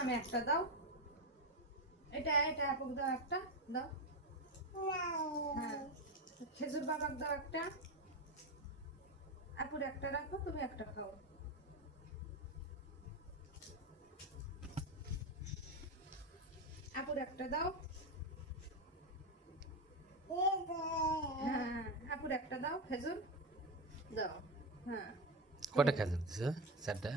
নামে একটা দাও। এটা আপুক দাও একটা, দাও। হ্যাঁ, খেজুর বাবাক দাও একটা। আপুর একটা রাখো, তুমি একটা খাও। আপুর একটা দাও। হ্যাঁ, আপুর একটা দাও, খেজুর দাও। হ্যাঁ, কটা খেজুর দিছ? চারটা।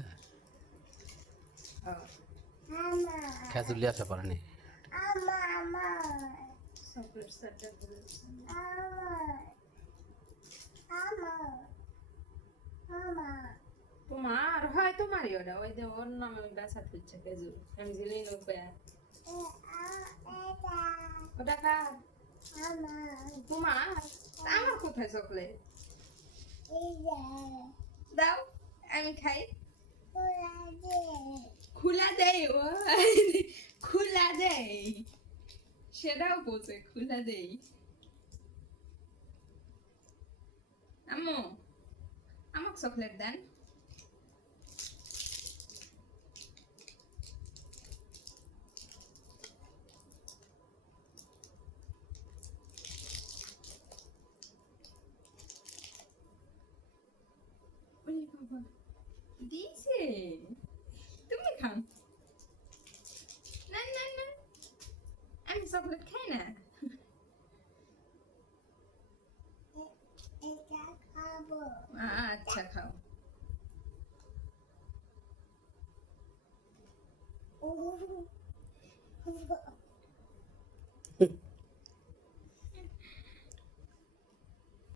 খেজুর লিয়ে আসা পারেনি। চকলেট চারটা তোমার হয়, তোমারই ওটা, ওই যে ওর নামে ওটা সাথে হচ্ছে খেজুর। আমি জিলি নোপে ওটা কার? তোমার? আমার কোথায় চকলেট? দাও, আমি খাই। খোলা দেই ও, খোলা দেই, সেটাও বলছে খোলা দেই। আম্মু, আমাকে চকলেট দেন। ওরে বাবা, দিয়েছে। তুমি খান। না না না, আমি চকলেট খাই না। আচ্ছা, খাও।